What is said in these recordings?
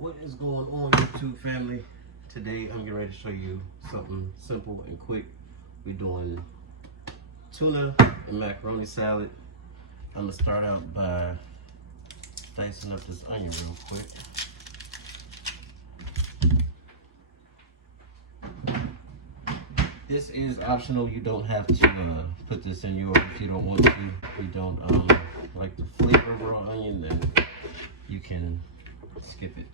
What is going on, YouTube family? Today I'm getting ready to show you something simple and quick. We're doing tuna and macaroni salad. I'm gonna start out by dicing up this onion real quick. This is optional. You don't have to put this in yours if you don't want to. If you don't like the flavor of raw onion, then you can skip it.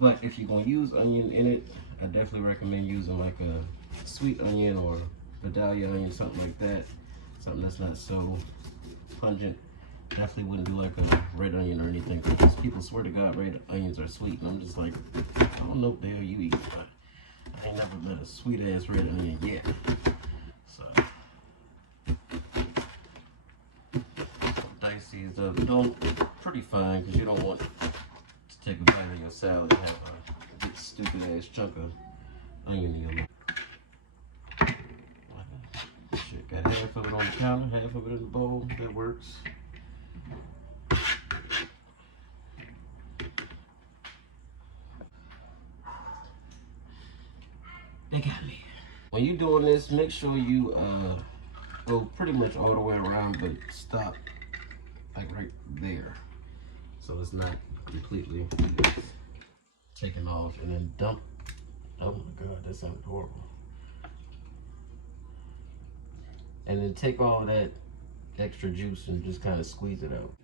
But if you're gonna use onion in it, I definitely recommend using like a sweet onion or Vidalia onion, something like that. Something that's not so pungent. Definitely wouldn't do like a red onion or anything, because people swear to God red onions are sweet, and I'm just like, I don't know what the hell you eat, but I ain't never met a sweet ass red onion yet. So dice these up. Don't pretty fine, because you don't want take a bite of your salad and have a big stupid ass chunk of onion in your mouth. Shit, got half of it on the counter, half of it in the bowl. That works. They got me. When you're doing this, make sure you go pretty much all the way around, but stop like right there, so it's not completely taken off, and then dump. Oh my God, that sounded horrible. And then take all of that extra juice and just kind of squeeze it out.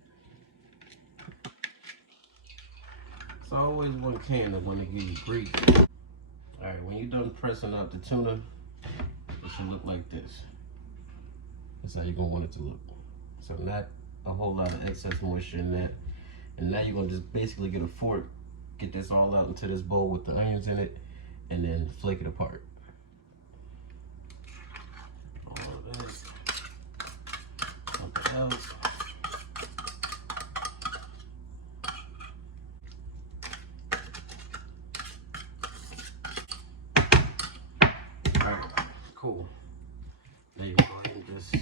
So always one can that want to give you grief. All right, when you're done pressing out the tuna, it should look like this. That's how you're gonna want it to look. So not a whole lot of excess moisture in that. And now you're gonna just basically get a fork, get this all out into this bowl with the onions in it, and then flake it apart. All of that. Dump it out. Alright, cool. Now you can go ahead and just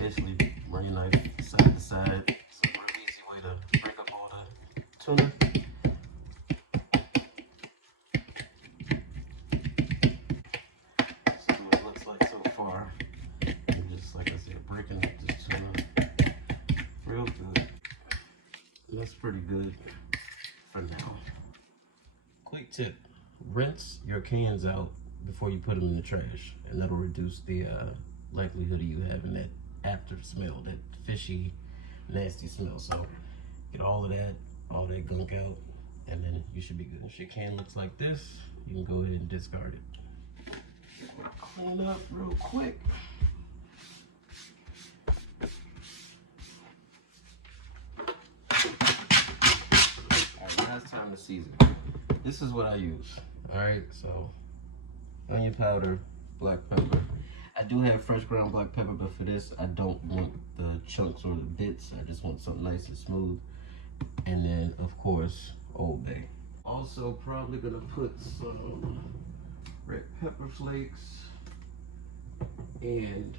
basically run your knife side to side. It's a real easy way to break up all the tuna. This is what it looks like so far. And just like I said, breaking up this tuna real good. That's pretty good for now. Quick tip: rinse your cans out before you put them in the trash, and that'll reduce the likelihood of you having that after smell, that fishy, nasty smell. So get all that gunk out, and then you should be good. If your can looks like this, you can go ahead and discard it. Clean up real quick. Alright, now it's time to season. This is what I use. Alright, so onion powder, black pepper. I do have fresh ground black pepper, but for this, I don't want the chunks or the bits. I just want something nice and smooth. And then, of course, Old Bay. Also, probably gonna put some red pepper flakes and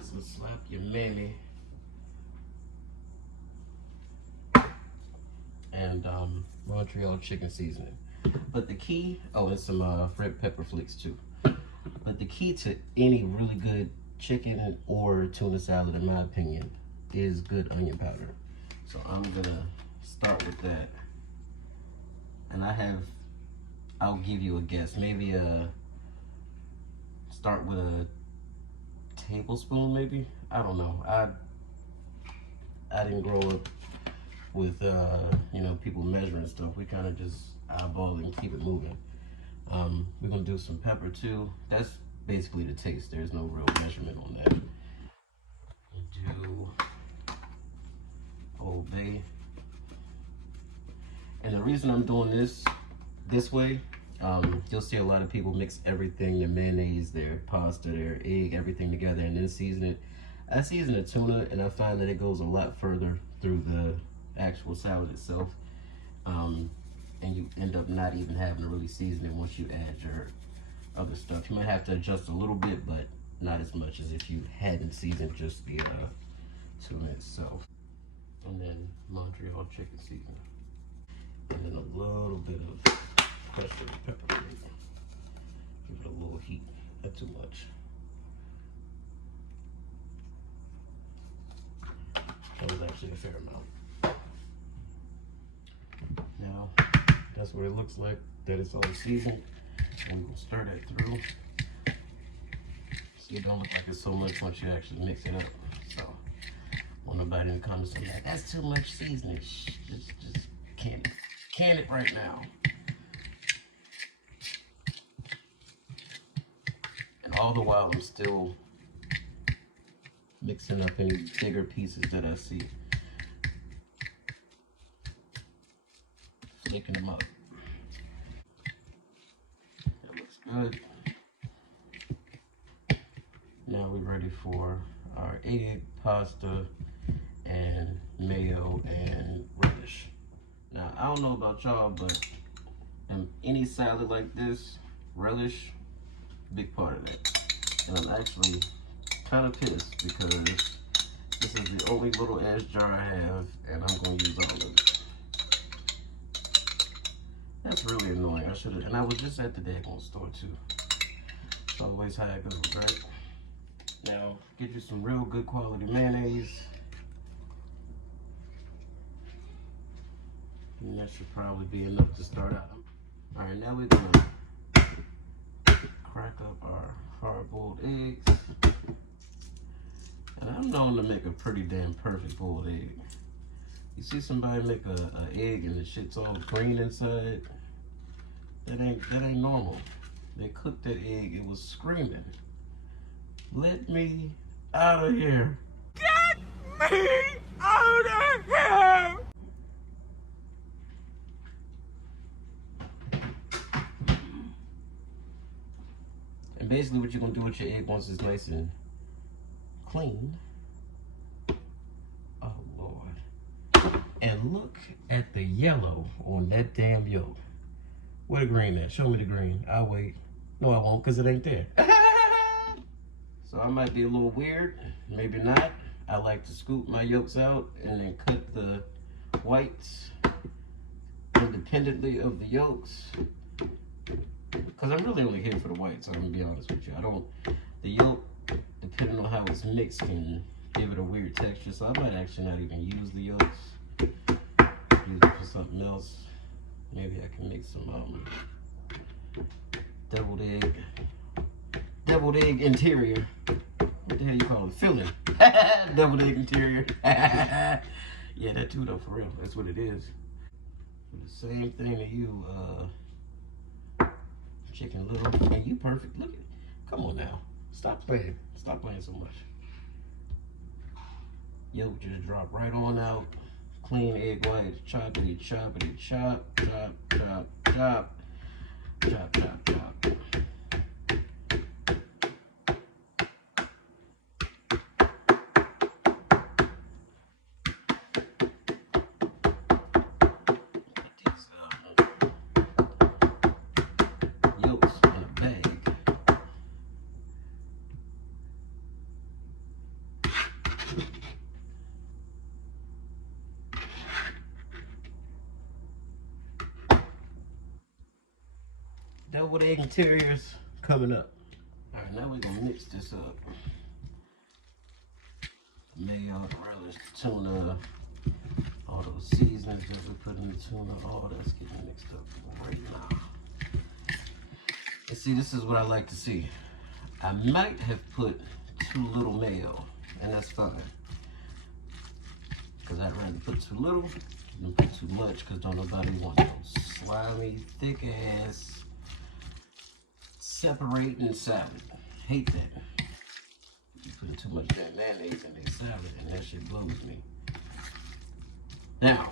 some slap your mammy and Montreal chicken seasoning. But the key, oh, and some red pepper flakes too. But the key to any really good chicken or tuna salad, in my opinion, is good onion powder. So I'm gonna start with that. And I'll give you a guess, maybe start with a tablespoon, maybe. I don't know. I didn't grow up with you know, people measuring stuff. We kind of just eyeball and keep it moving. We're gonna do some pepper too. That's basically the taste. There's no real measurement on that. Do Old Bay. And the reason I'm doing this way, you'll see a lot of people mix everything, their mayonnaise, their pasta, their egg, everything together, and then season it. I season the tuna, and I find that it goes a lot further through the actual salad itself. And you end up not even having to really season it once you add your other stuff. You might have to adjust a little bit, but not as much as if you hadn't seasoned just the tuna itself. And then my Montreal chicken seasoning. And then a little bit of crushed pepper. Give it a little heat, not too much. That was actually a fair amount. Now, that's what it looks like, that it's all seasoned. And we're gonna stir that through. See, it don't look like it's so much once you actually mix it up. So, when nobody in the comments say, like, that's too much seasoning, just can it. Can it right now. And all the while, I'm still mixing up any bigger pieces that I see. Flicking them up. That looks good. Now we're ready for our egg, pasta, and mayo and relish. Now, I don't know about y'all, but any salad like this, relish, big part of that. And I'm actually kind of pissed because this is the only little ass jar I have, and I'm going to use all of it. That's really annoying. I should have, and I was just at the daggone store too. It's always how it goes, right? Now, get you some real good quality mayonnaise. And that should probably be enough to start out. All right, now we're gonna crack up our hard-boiled eggs. And I'm known to make a pretty damn perfect boiled egg. You see somebody make a egg and the shit's all green inside? That ain't normal. They cooked that egg, it was screaming. Let me out of here. Get me out of here! And basically what you're gonna do with your egg once it's nice and clean. Oh Lord. And look at the yellow on that damn yolk. Where the green at? Show me the green. I'll wait. No, I won't, because it ain't there. So I might be a little weird, maybe not. I like to scoop my yolks out and then cut the whites independently of the yolks. Because I'm really only here for the whites, I'm gonna be honest with you. The yolk, depending on how it's mixed, can give it a weird texture. So I might actually not even use the yolks. Use it for something else. Maybe I can make some deviled egg interior. What the hell you call it? Filling. Deviled egg interior. Yeah, that too though, for real. That's what it is. The same thing to you, Chicken Little. And you perfect. Look at it. Come on now. Stop playing. Stop playing so much. Yolk just drop right on out. Clean egg whites. Choppity, choppity, chop, chop, chop, chop. Chop, chop, chop. Deviled egg interiors coming up. All right, now we're gonna mix this up. Mayo, the relish, the tuna, all those seasonings that we put in the tuna, all that's getting mixed up right now. And see, this is what I like to see. I might have put too little mayo, and that's fine. Because I'd rather put too little than put too much, because don't nobody want those slimy, thick ass separating salad. Hate that. You put too much damn mayonnaise in their salad and that shit blows me. Now,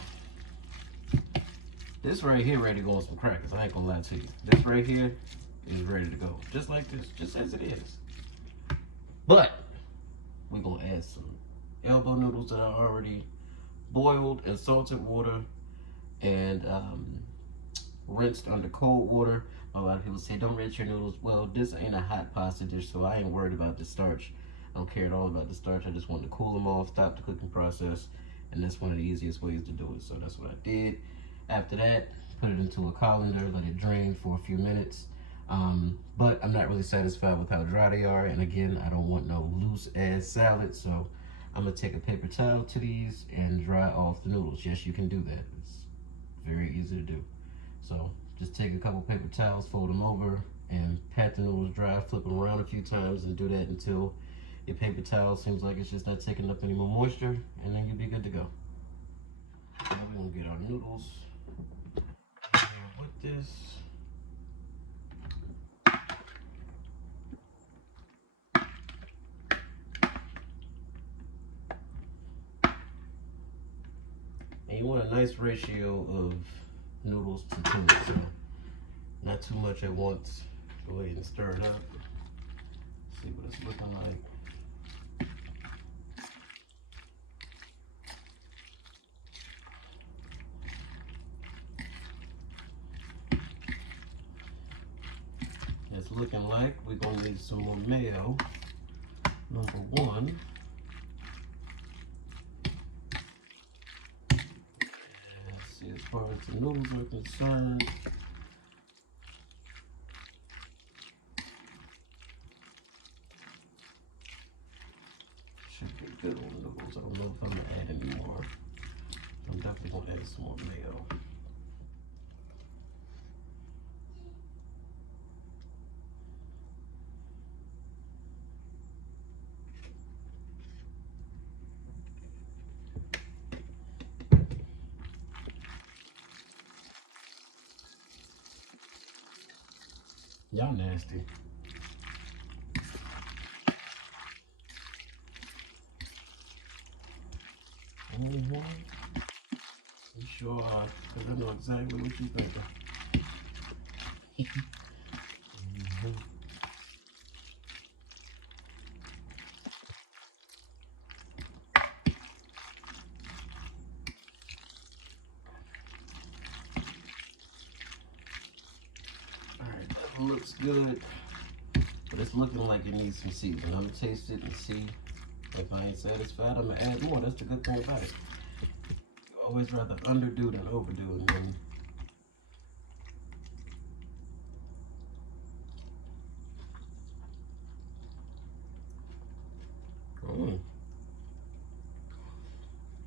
this right here ready to go on some crackers. I ain't gonna lie to you. This right here is ready to go. Just like this, just as it is. But, we're gonna add some elbow noodles that are already boiled in salted water and rinsed under cold water. A lot of people say don't rinse your noodles. Well, this ain't a hot pasta dish, so I ain't worried about the starch. I don't care at all about the starch. I just want to cool them off, stop the cooking process, and that's one of the easiest ways to do it. So that's what I did. After that, put it into a colander, let it drain for a few minutes. But I'm not really satisfied with how dry they are, and again, I don't want no loose ass salad, so I'm gonna take a paper towel to these and dry off the noodles. Yes, you can do that. It's very easy to do. So just take a couple paper towels, fold them over, and pat the noodles dry, flip them around a few times, and do that until your paper towel seems like it's just not taking up any more moisture, and then you'll be good to go. Now we're gonna get our noodles with this. And you want a nice ratio of noodles to tuna, so not too much at once. Go ahead and stir it up. See what it's looking like. It's looking like we're gonna need some more mayo. Number one. As far as the noodles are concerned, should be good on noodles. I don't know if I'm gonna add any more. I'm definitely gonna add some more mayo. Y'all nasty. You sure are, because I know exactly what you're thinking. Alright, that one looks good, but it's looking like it needs some seasoning. I'm gonna taste it and see if I ain't satisfied. I'm gonna add more. That's the good thing about it. You always rather underdo than overdo, and then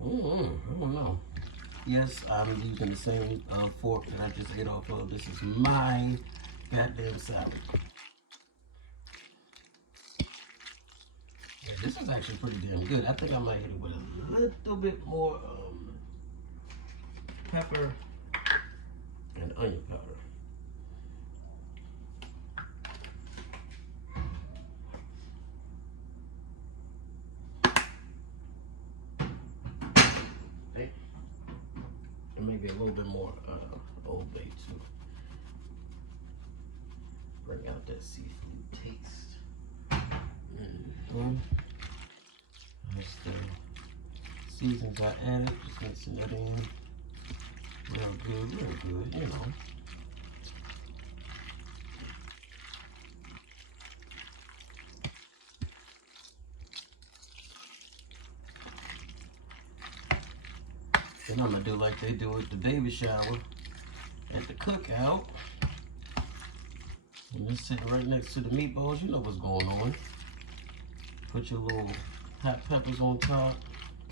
I don't know. Yes, I'm using the same fork that I just ate off of. This is my goddamn salad. Yeah, this is actually pretty damn good. I think I might hit it with a little bit more pepper and onion powder. Okay. And maybe a little bit more Old Bay too. Bring out that seafood taste. That's the seasons I added. Just mixing that in. Real good, you know. Then I'm gonna do like they do at the baby shower, at the cookout. And it's sitting right next to the meatballs. You know what's going on. Put your little hot peppers on top,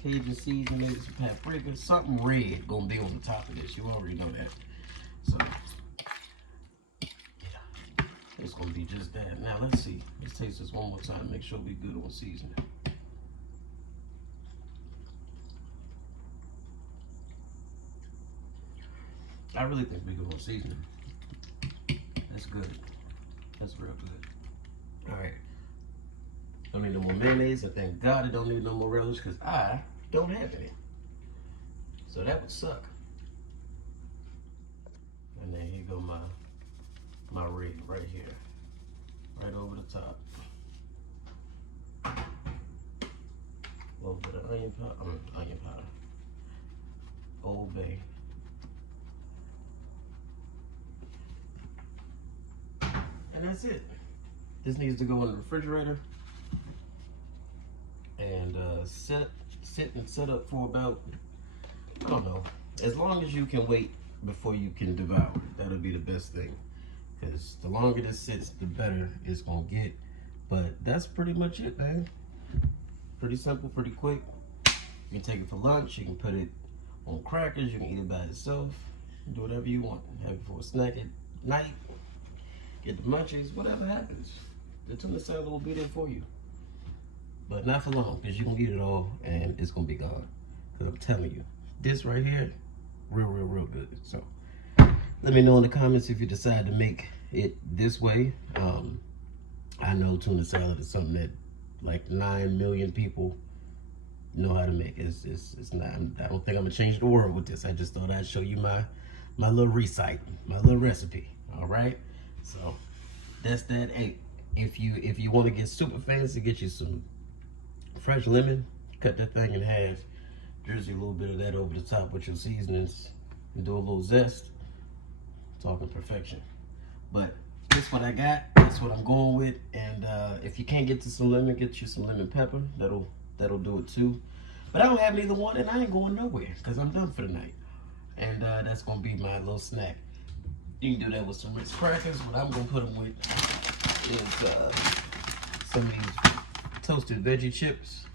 Cajun seasoning, maybe some paprika, something red gonna be on the top of this. You already know that. So, yeah, it's gonna be just that. Now let's see. Let's taste this one more time. Make sure we good on seasoning. I really think we good on seasoning. That's good. That's real good. All right. Don't need no more mayonnaise, and thank God I don't need no more relish because I don't have any. So that would suck. And then here go my red right here. Right over the top. A little bit of onion powder. Old Bay. And that's it. This needs to go in the refrigerator and set sit and set up for about, I don't know, as long as you can wait before you can devour it. That'll be the best thing. Because the longer this sits, the better it's going to get. But that's pretty much it, man. Pretty simple, pretty quick. You can take it for lunch. You can put it on crackers. You can eat it by itself. Do whatever you want. Have it for a snack at night. Get the munchies. Whatever happens. The tuna salad will be there for you. But not for long, because you're going to eat it all and it's going to be gone. Because I'm telling you, this right here, real good. So let me know in the comments if you decide to make it this way. I know tuna salad is something that like 9 million people know how to make. It's not, I don't think I'm gonna change the world with this. I just thought I'd show you my little recite, my little recipe. All right, so that's that. Hey, if you want to get super fancy, get you some fresh lemon, cut that thing in half, drizzle a little bit of that over the top with your seasonings, and do a little zest. Talking perfection. But that's what I got. That's what I'm going with. And if you can't get to some lemon, get you some lemon pepper. That'll do it too. But I don't have neither one, and I ain't going nowhere because I'm done for the night. And that's gonna be my little snack. You can do that with some Ritz crackers. What I'm gonna put them with is some of these toasted veggie chips.